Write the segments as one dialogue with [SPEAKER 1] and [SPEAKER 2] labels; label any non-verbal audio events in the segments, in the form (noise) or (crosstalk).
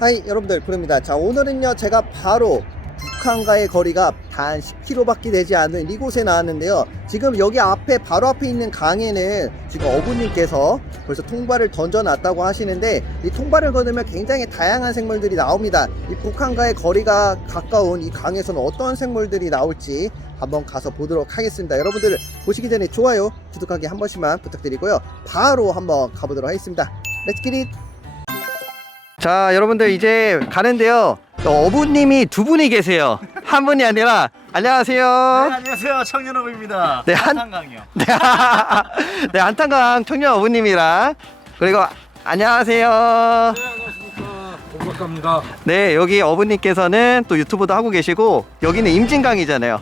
[SPEAKER 1] 하이 여러분들 그름입니다자 오늘은요 제가 바로 북한과의 거리가 단 10km 밖에 되지 않은 이곳에 나왔는데요 지금 여기 앞에 바로 앞에 있는 강에는 지금 어부님께서 벌써 통발을 던져 놨다고 하시는데 이 통발을 거두면 굉장히 다양한 생물들이 나옵니다 이 북한과의 거리가 가까운 이 강에서는 어떤 생물들이 나올지 한번 가서 보도록 하겠습니다 여러분들 보시기 전에 좋아요 구독하기 한 번씩만 부탁드리고요 바로 한번 가보도록 하겠습니다 렛츠 기릿 자 여러분들 이제 가는데요 어부님이 두 분이 계세요 한 분이 아니라 안녕하세요
[SPEAKER 2] 네, 안녕하세요 청년 어부입니다 네, 한, 탄강이요네
[SPEAKER 1] 안탄강 청년 어부님이랑 그리고 안녕하세요 네, 여기 어부님께서는 또 유튜브도 하고 계시고 여기는 임진강이잖아요.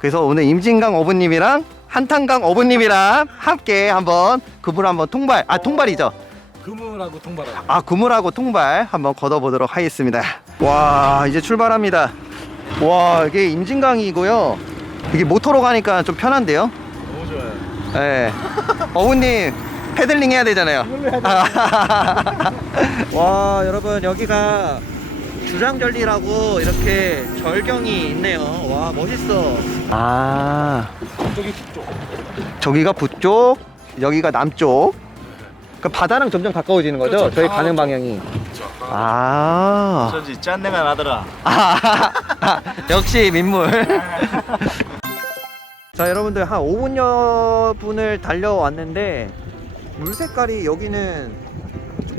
[SPEAKER 1] 그래서 오늘 임진강 어부님이랑 한탄강 어부님이랑 함께 한번 그분 한번 통발, 아 통발이죠. 아 구물하고 통발 한번 걷어보도록 하겠습니다 와 이제 출발합니다 와 이게 임진강이고요 이게 모터로 가니까 좀 편한데요
[SPEAKER 2] 너무 좋아요 네.
[SPEAKER 1] (laughs) 어부님 패들링 해야 되잖아요 (laughs) (laughs) 와 여러분 여기가 주장절리라고 이렇게 절경이 있네요 와 멋있어 아 저기 북쪽 저기가 북쪽 여기가 남쪽 바다랑 점점 가까워지는 거죠? 그렇죠. 저희 아, 가는 방향이. 그렇죠.
[SPEAKER 2] 아. 어지 짠내가 나더라.
[SPEAKER 1] 역시 민물. (laughs) 자, 여러분들 한 5분여 분을 달려왔는데, 물 색깔이 여기는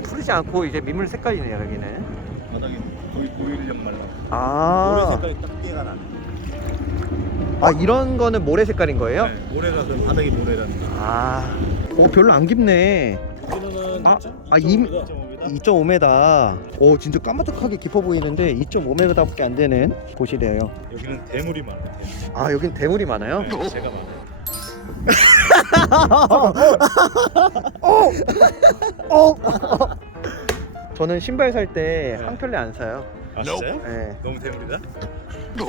[SPEAKER 1] 푸르지 않고, 이제 민물 색깔이네 여기는.
[SPEAKER 3] 바닥이 거의 보이려 말라. 아. 모래 색깔딱 깨가
[SPEAKER 1] 나아 이런 거는 모래 색깔인 거예요? 아니,
[SPEAKER 3] 모래라서 바닥이 모래라 아,
[SPEAKER 1] 어 별로 안 깊네. 아이는 아, 2.5m 아, 2. 5m, 2, 5m? 2. 5m. 오 진짜 까마득하게 깊어 보이는데 2.5m 밖에 안 되는 곳이래요
[SPEAKER 2] 여기는 대물이 많아요 대물.
[SPEAKER 1] 아 여기는 대물이 많아요? 네, 제가 많아요 (laughs). 아, (laughs) 어! (laughs) 어! 저는 신발 살때 네. 한켤레 안 사요
[SPEAKER 2] 아 진짜요? 네. 너무 대물이다?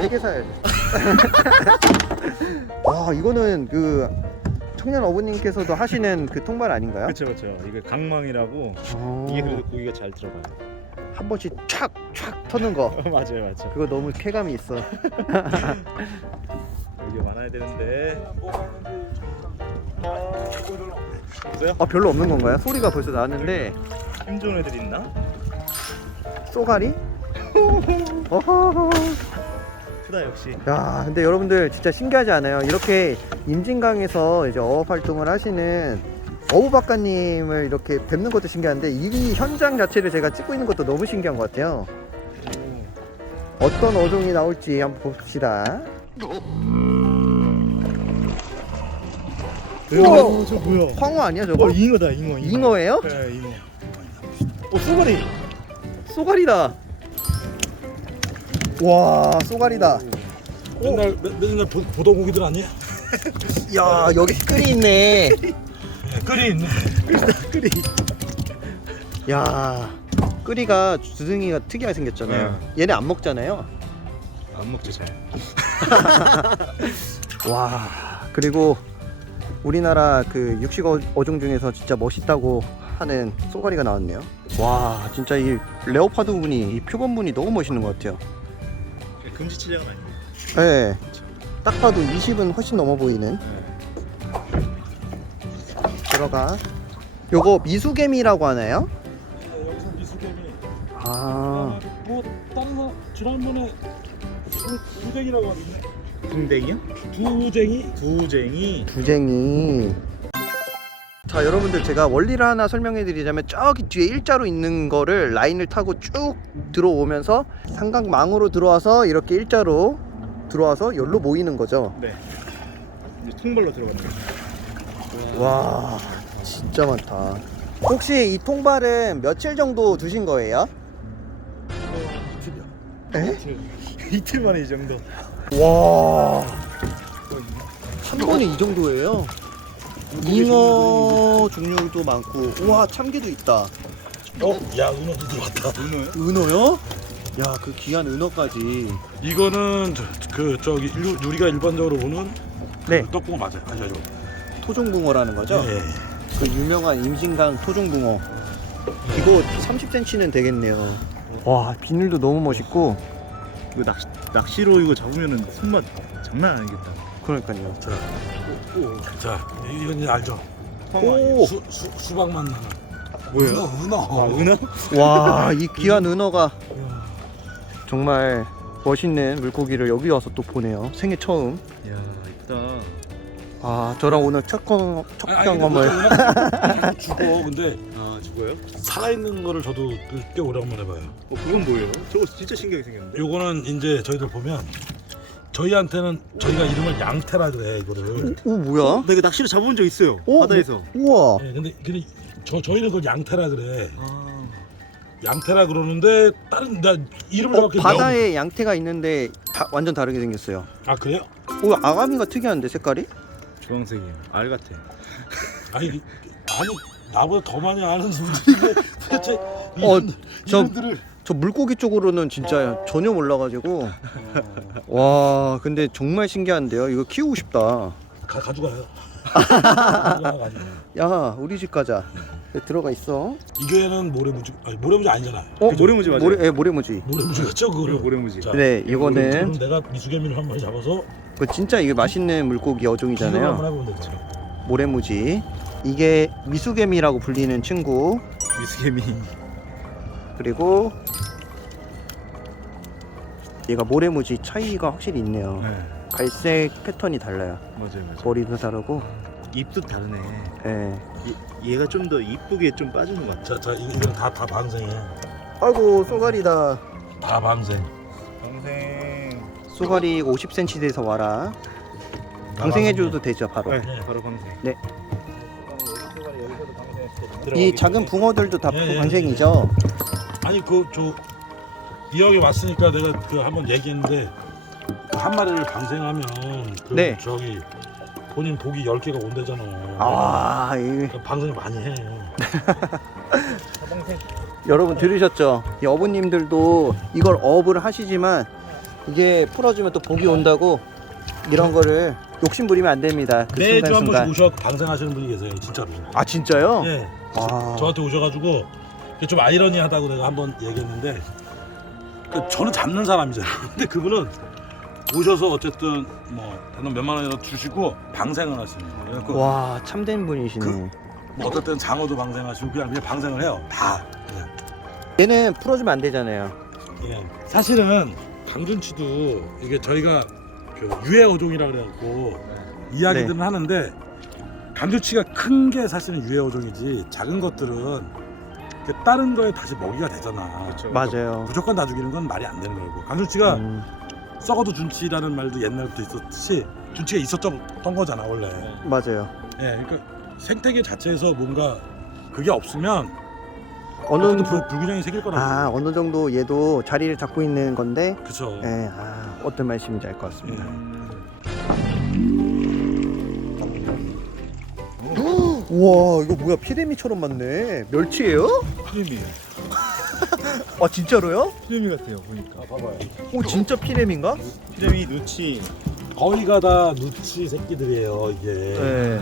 [SPEAKER 1] 세개 사야 돼와 (laughs) (laughs) 아, 이거는 그 청년 어부님께서도 하시는 그 통발 아닌가요?
[SPEAKER 2] 그렇죠, (laughs) 그렇죠. 이게 강망이라고 이게 아 고기가 잘 들어가요.
[SPEAKER 1] 한 번씩 촥촥 터는 거. (laughs)
[SPEAKER 2] 어, 맞아요, 맞아요.
[SPEAKER 1] 그거 너무 쾌감이 있어.
[SPEAKER 2] 여기 (laughs) 많아야 되는데.
[SPEAKER 1] 보세요? 아 별로 없는 건가요? 소리가 벌써 나왔는데
[SPEAKER 2] 힘좋은 애들 있나?
[SPEAKER 1] 쏘가리? (laughs) 역시. 야 근데 여러분들 진짜 신기하지 않아요? 이렇게 임진강에서 어업 활동을 하시는 어부 박가님을 이렇게 뵙는 것도 신기한데 이 현장 자체를 제가 찍고 있는 것도 너무 신기한 것 같아요. 어떤 어종이 나올지 한번 봅시다. 우와,
[SPEAKER 3] 음. 저 뭐야?
[SPEAKER 1] 황어 아니야 저거? 어,
[SPEAKER 3] 잉어다 잉어.
[SPEAKER 1] 잉어. 예요네 잉어. 네. 오 쏘가리. 쏘가리다. 와 쏘가리다
[SPEAKER 3] 오. 음, 맨날 맨, 맨날 보, 보도 고기들 아니야?
[SPEAKER 1] (laughs) 야 여기 끌이 있네
[SPEAKER 3] 끌이 (laughs) 있네 끌이 (laughs) 끄이.
[SPEAKER 1] 야 끌이가 주둥이가 특이하게 생겼잖아요 응. 얘네 안 먹잖아요 안 먹지 잘와 (laughs) (laughs) 그리고 우리나라 그 육식 어종 중에서 진짜 멋있다고 하는 쏘가리가 나왔네요 와 진짜 이 레오파드 무늬 이 표범 무늬 너무 멋있는 것 같아요
[SPEAKER 2] 금지 칠량은 아닙니다. 네.
[SPEAKER 1] 딱 봐도 20은 훨씬 넘어 보이는. 들어가. 요거 미수개미라고 하나요?
[SPEAKER 3] 네, 여기서 미수개미. 아. 아뭐 다른 거. 지난번에 두, 두쟁이라고 하던데. 두쟁이요? 두쟁이.
[SPEAKER 1] 두쟁이. 두쟁이. 두쟁이. 자 아, 여러분들 제가 원리를 하나 설명해 드리자면 저기 뒤에 일자로 있는 거를 라인을 타고 쭉 들어오면서 삼각망으로 들어와서 이렇게 일자로 들어와서 열로 모이는 거죠 네
[SPEAKER 2] 이제 통발로 들어가는
[SPEAKER 1] 거와 음. 진짜 많다 혹시 이 통발은 며칠 정도 두신 거예요?
[SPEAKER 3] 어,
[SPEAKER 1] 이틀이요 에?
[SPEAKER 2] 이틀만에 이틀 이 정도
[SPEAKER 1] 와한 번에 이 정도예요? 잉어 종류도, 응. 종류도 많고 응. 우와 참게도 있다
[SPEAKER 2] 어? 야 은어도 들어왔다
[SPEAKER 1] 은어요? 은어요? 야 그 귀한 은어까지
[SPEAKER 3] 이거는 저, 그 저기 유, 우리가 일반적으로 보는 네. 그 떡붕어 맞아요 아시죠?
[SPEAKER 1] 토종붕어라는 거죠? 네. 그 유명한 임진강 토종붕어 이거 (laughs) 30cm는 되겠네요 와 비늘도 너무 멋있고
[SPEAKER 2] 이거 낚시, 로 이거 잡으면 손맛 장난 아니겠다
[SPEAKER 1] 그러니까요. 자, 어,
[SPEAKER 3] 어. 자이 언니 제 알죠? 오수 박맛 나는. 뭐야? 은어, 은어. 아, 은어?
[SPEAKER 1] (laughs) 와, 이 귀한 은어. 은어가 정말 멋있는 물고기를 여기 와서 또 보네요. 생애 처음. 이 야, 이쁘다. 아, 저랑 오늘 첫첫 경험을.
[SPEAKER 3] 죽어, 근데. 아, 죽어요? 살아있는 거를 저도 늦게 오라랜만해 봐요.
[SPEAKER 2] 어, 그건 뭐예요? 저거 진짜 신기하게 생겼는데.
[SPEAKER 3] 이거는 이제 저희들 보면 저희한테는 저희가 이름을 양태라 그래 이거를.
[SPEAKER 1] 오, 오 뭐야?
[SPEAKER 2] 내가 어, 낚시를 잡아적 있어요. 어? 바다에서.
[SPEAKER 1] 뭐? 우와. 네,
[SPEAKER 3] 근데 근데 저, 저희는 그걸 양태라 그래. 어. 양태라 그러는데 다른 나 이름을 어,
[SPEAKER 1] 바다에 명... 양태가 있는데 다, 완전 다르게 생겼어요. 아 그래요? 오 아가미가 특이한데 색깔이?
[SPEAKER 2] 주황색이에요. 알 같아. (laughs)
[SPEAKER 3] 아니 아니 나보다 더 많이 아는 분인데 (laughs) 대체 어...
[SPEAKER 1] 이런, 들을저 물고기 쪽으로는 진짜 전혀 몰라가지고. (laughs) 어. 와 근데 정말 신기한데요 이거 키우고 싶다
[SPEAKER 3] 가, 가져가요 (laughs) 가져가,
[SPEAKER 1] 가져가. 야 우리 집 가자 들어가 있어
[SPEAKER 3] 이게는 모래무지 아니 모래무지 아니잖아
[SPEAKER 1] 어 그죠? 모래무지 맞아 모래, 예, 무지 모래무지.
[SPEAKER 3] 모래무지 같죠 그거를
[SPEAKER 1] 모래무지 자, 네 이거는
[SPEAKER 3] 내가 미수개미를 한마 잡아서
[SPEAKER 1] 그 진짜 이게 맛있는 물고기 어종이잖아요 모래무지 이게 미수개미라고 불리는 친구 미수개미 그리고 얘가 모래무지 차이가 확실히 있네요. 네. 갈색 패턴이 달라요. 맞아요, 맞아요, 머리도 다르고
[SPEAKER 2] 입도 다르네. 예. 예 얘가 좀 더 이쁘게 좀 빠지는 것 같아. 자,
[SPEAKER 3] 자 이건 다다 밤생이아고
[SPEAKER 1] 쏘가리다. 다 밤생. 밤생. 쏘가리 50cm 돼서 와라. 방생해 방생 줘도 되죠, 바로. 네.
[SPEAKER 2] 네, 바로 방생. 네.
[SPEAKER 1] 이 작은 있네. 붕어들도 다 예, 방생 예. 방생이죠.
[SPEAKER 3] 아니 그저 이 여기 왔으니까 내가 그 한 번 얘기했는데 한 마리를 방생하면 네. 저기 본인 복이 열 개가 온대잖아. 아, 방생을 많이 해. (laughs)
[SPEAKER 1] (laughs) 여러분 들으셨죠? 이 어부님들도 이걸 어 업을 하시지만 이게 풀어주면 또 복이 온다고 이런 거를 욕심 부리면 안 됩니다.
[SPEAKER 3] 네, 그 저한 번씩 오셔 방생하시는 분이 계세요, 진짜로.
[SPEAKER 1] 아 진짜요? 네.
[SPEAKER 3] 아 저한테 오셔가지고 좀 아이러니하다고 내가 한번 얘기했는데 저는 잡는 사람이잖아요. 근데 그분은 오셔서 어쨌든 뭐 단어 몇만 원이나 주시고 방생을 하시는
[SPEAKER 1] 거예요. 와, 참된 분이시네. 요그뭐
[SPEAKER 3] 어쨌든 장어도 방생하시고 그냥 그냥 방생을 해요. 다.
[SPEAKER 1] 얘는 풀어주면 안 되잖아요.
[SPEAKER 3] 예. 사실은 강준치도 이게 저희가 그 유해 어종이라 고 그래갖고 이야기들은 네. 하는데 강준치가 큰 게 사실은 유해 어종이지 작은 것들은 다른 거에 다시 먹이가 되잖아.
[SPEAKER 1] 그쵸. 맞아요. 그러니까
[SPEAKER 3] 무조건 다 죽이는 건 말이 안 되는 거고. 간준치가 음... 썩어도 준치라는 말도 옛날부터 있었듯이 준치가 있었던 거잖아 원래. 맞아요. 예, 네, 그러니까 생태계 자체에서 뭔가 그게 없으면 어느 정도 부... 불, 균형이 생길 거라고.
[SPEAKER 1] 아, 생각해. 어느 정도 얘도 자리를 잡고 있는 건데.
[SPEAKER 3] 그렇죠. 예, 네,
[SPEAKER 1] 아, 어떤 말씀인지 알 것 같습니다. 네. 우와 이거 뭐야 피래미처럼 맞네 멸치예요?
[SPEAKER 2] 피래미아
[SPEAKER 1] (laughs) 진짜로요?
[SPEAKER 2] 피래미 같아요 보니까 아, 봐봐요
[SPEAKER 1] 오 진짜 피래미인가이레미
[SPEAKER 2] 피데미, 누치
[SPEAKER 3] 거의가 다 누치 새끼들이에요 이게 네.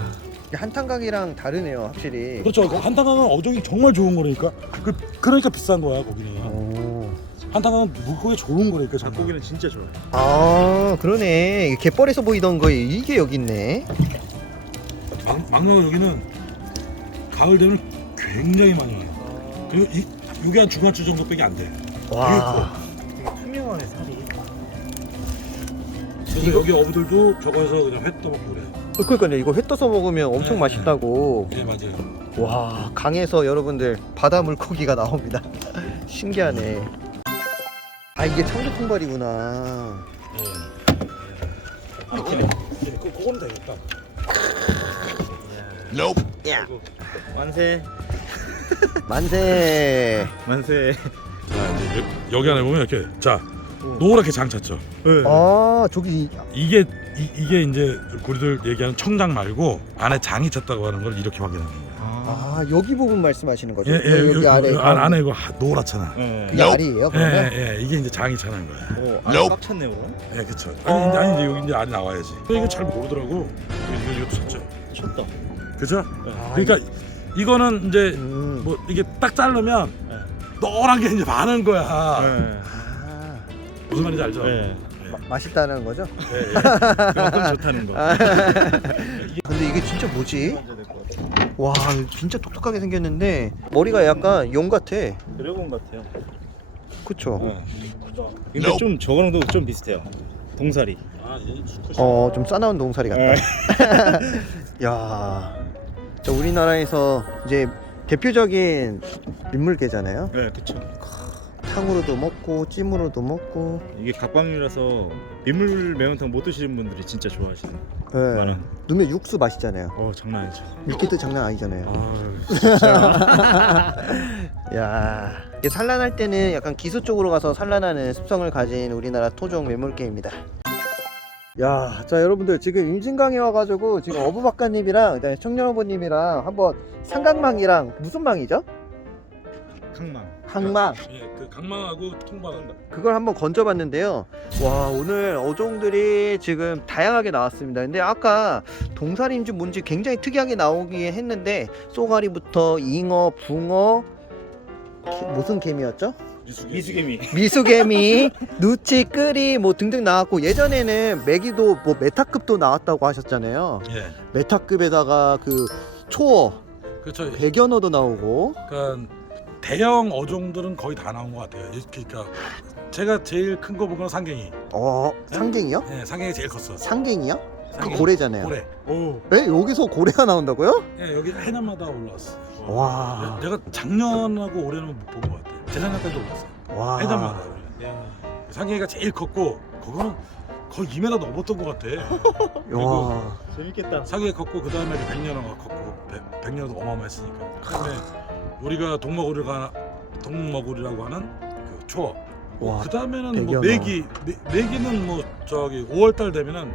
[SPEAKER 1] 한탄강이랑 다르네요 확실히
[SPEAKER 3] 그렇죠 한탄강은 어종이 정말 좋은 거니까 그, 그러니까 비싼 거야 거기는 한탄강은 물고기 좋은 거라니까
[SPEAKER 2] 잡고기는 아, 진짜 좋아요
[SPEAKER 1] 아 그러네 갯벌에서 보이던 거 이게 여기 있네
[SPEAKER 3] 망막나 여기는 가을 되면 굉장히 많이 나요. 그리고 이 이게 한 주간째 정도밖에 안 돼. 와.
[SPEAKER 2] 되게 투명하네 살이.
[SPEAKER 3] 이거... 어부들도 저거에서 그냥 회떠 먹고
[SPEAKER 1] 그래그러니까 이거 회 떠서 먹으면 엄청 네, 맛있다고.
[SPEAKER 3] 네. 맞아요.
[SPEAKER 1] 와 강에서 여러분들 바다 물고기가 나옵니다. (laughs) 신기하네. 아 이게 청주통발이구나. 네. 아, 네. 네, 그, 그, 그거는 되겠다.
[SPEAKER 2] 노. (laughs) 야. 그리 만세.
[SPEAKER 1] (laughs) 만세.
[SPEAKER 2] (laughs) 만세.
[SPEAKER 3] 자, 여기, 여기 안에 보면 이렇게 자 오. 노랗게 장찼죠아
[SPEAKER 1] 네, 저기
[SPEAKER 3] 이게 이, 게 이제 우리들 얘기하는 청장 말고 안에 장이 찼다고 하는 걸 이렇게 확인합니다.
[SPEAKER 1] 아, 아 여기 부분 말씀하시는 거죠? 예,
[SPEAKER 3] 네, 예, 여기, 여기 이, 한, 안, 안에 이거 노랗잖아. 예,
[SPEAKER 1] 예. Nope. 알이에요?
[SPEAKER 3] 그러면? 예, 예, 이게 이제 장이 차는 거야.
[SPEAKER 2] 어, 꽉 찼네요, 그
[SPEAKER 3] 예, 그쵸 아니, 아~ 아 이제 여기 이제 안 나와야지. 아. 이거 잘 모르더라고. 이거 이것도 쳤죠? 쳤다. 그죠? 네. 그러니까 아, 이... 거는 이제 음. 뭐 이게 딱 자르면 네. 노란 게 이제 많은 거야. 네. 무슨 말인지 알죠? 네.
[SPEAKER 1] 마, 네. 맛있다는 거죠? 예. 네, 네.
[SPEAKER 2] (laughs) 좋다는 거. 아, (laughs)
[SPEAKER 1] 근데 이게 진짜 뭐지? 와, 진짜 독특하게 생겼는데 머리가 약간 용 같아.
[SPEAKER 2] 드래곤 같아요.
[SPEAKER 1] 그렇죠. 네.
[SPEAKER 2] 근데 no. 좀 저거랑도 좀 비슷해요. 동사리. 아,
[SPEAKER 1] 어, 좀 싸나운 동사리 같다. 네. (laughs) (laughs) 야. 저 우리나라에서 이제 대표적인 민물개잖아요. 네, 그렇죠. 탕으로도 먹고 찜으로도 먹고
[SPEAKER 2] 이게 각방류라서 민물 매운탕 못 드시는 분들이 진짜 좋아하시는
[SPEAKER 1] 네. 눈에 육수 맛있잖아요.
[SPEAKER 2] 어 장난 아죠
[SPEAKER 1] 육기도 장난 아니잖아요. 아, 진짜. (laughs) 야 이게 산란할 때는 약간 기수 쪽으로 가서 산란하는 습성을 가진 우리나라 토종 매물개입니다. 야, 자 여러분들 지금 임진강에 와가지고 지금 어부박가님이랑 청년어부님이랑 한번 상강망이랑 무슨 망이죠? 강망. 강망. 예,
[SPEAKER 3] 그 강망하고 통방한
[SPEAKER 1] 그걸 한번 건져봤는데요. 와, 오늘 어종들이 지금 다양하게 나왔습니다. 근데 아까 동사림주 뭔지 굉장히 특이하게 나오기에 했는데 쏘가리부터 잉어, 붕어, 키, 무슨 개미였죠? 미숙개미미숙개미 (laughs) 누치 끄이뭐 등등 나왔고 예전에는 메기도뭐 메타급도 나왔다고 하셨잖아요 예. 메타급에다가 그 초어 그렇죠 백연어도 나오고 그러니까
[SPEAKER 3] 대형 어종들은 거의 다 나온 것 같아요 그러니 제가 제일 큰 거 보면 상갱이
[SPEAKER 1] 어 상갱이요
[SPEAKER 3] 네, 상갱이 예, 제일 컸어
[SPEAKER 1] 상갱이요 상경이? 그 고래잖아요 고래 오에 예? 여기서 고래가 나온다고요
[SPEAKER 3] 네, 예, 여기 해남마다 올라왔어 와 내가 작년하고 올해는 못 본 것 같아 재산 약간도 봤어요 해당만 올랐어요. 상해가 제일 컸고 그거는 거의 2m 넘었던 것 같아. (laughs)
[SPEAKER 2] 그리고, 와 재밌겠다.
[SPEAKER 3] 상해 컸고 그 다음에 백년어가 컸고 백년도 어 어마어마했으니까. 그다음에 (laughs) 우리가 동마구리 가 동마구리라고 하는 그 초. 그 다음에는 뭐 매기 매, 기는뭐 저기 5월달 되면은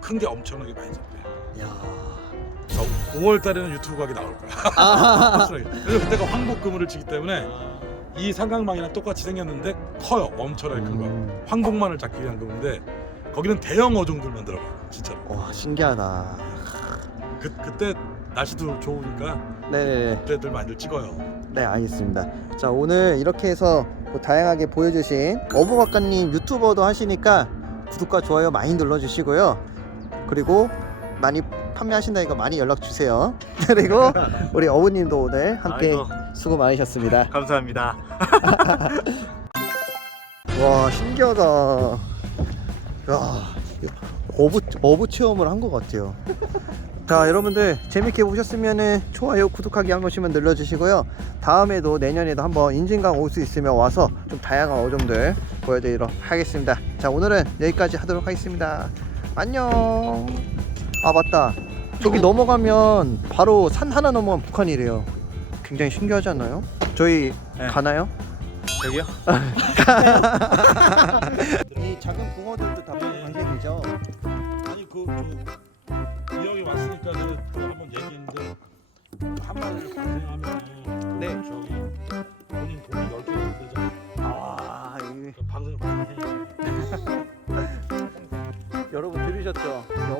[SPEAKER 3] 큰 게 엄청나게 많이 잡대. 야. 그러니까 5월달에는 유튜브 가게 나올 거야. 아 (laughs) (laughs) 그래서 그때가 황복 금을 치기 때문에. 아이 삼각망이랑 똑같이 생겼는데 커요 엄청나게 큰 음... 거. 음. 황복만을 잡기 위한 인데 거기는 대형 어종들 만들어가요 진짜로.
[SPEAKER 1] 와 신기하다. 네.
[SPEAKER 3] 그 그때 날씨도 좋으니까 네 그때들 많이들 찍어요.
[SPEAKER 1] 네 알겠습니다. 자 오늘 이렇게 해서 다양하게 보여주신 어부박가님 유튜버도 하시니까 구독과 좋아요 많이 눌러주시고요. 그리고 많이 판매하신다니까 많이 연락 주세요. 그리고 우리 어부님도 오늘 함께. 아이고. 수고 많으셨습니다. (laughs)
[SPEAKER 2] 감사합니다.
[SPEAKER 1] (laughs) 와 신기하다. 우와 어부 어부 체험을 한 것 같아요. (laughs) 자 여러분들 재밌게 보셨으면은 좋아요 구독하기 한 번씩만 눌러주시고요. 다음에도 내년에도 한번 인증강 올 수 있으면 와서 좀 다양한 어종들 보여드리도 하겠습니다. 자 오늘은 여기까지 하도록 하겠습니다. 안녕. 어. 아 맞다. 어. 저기 넘어가면 바로 산 하나 넘어면 북한이래요. 굉장히 신기하지 않나요? 저희 네. 가나요? 여기요? (laughs) (laughs) 이 작은 붕어들도 다 먹는 네. 이죠 아니 그
[SPEAKER 3] 이왕이 왔으니까 그 한번 얘기했는데 한마디로 고생하면 네저 본인 돈이 열개 되잖아요 아이 방송에
[SPEAKER 1] 반해 여러분 들으셨죠?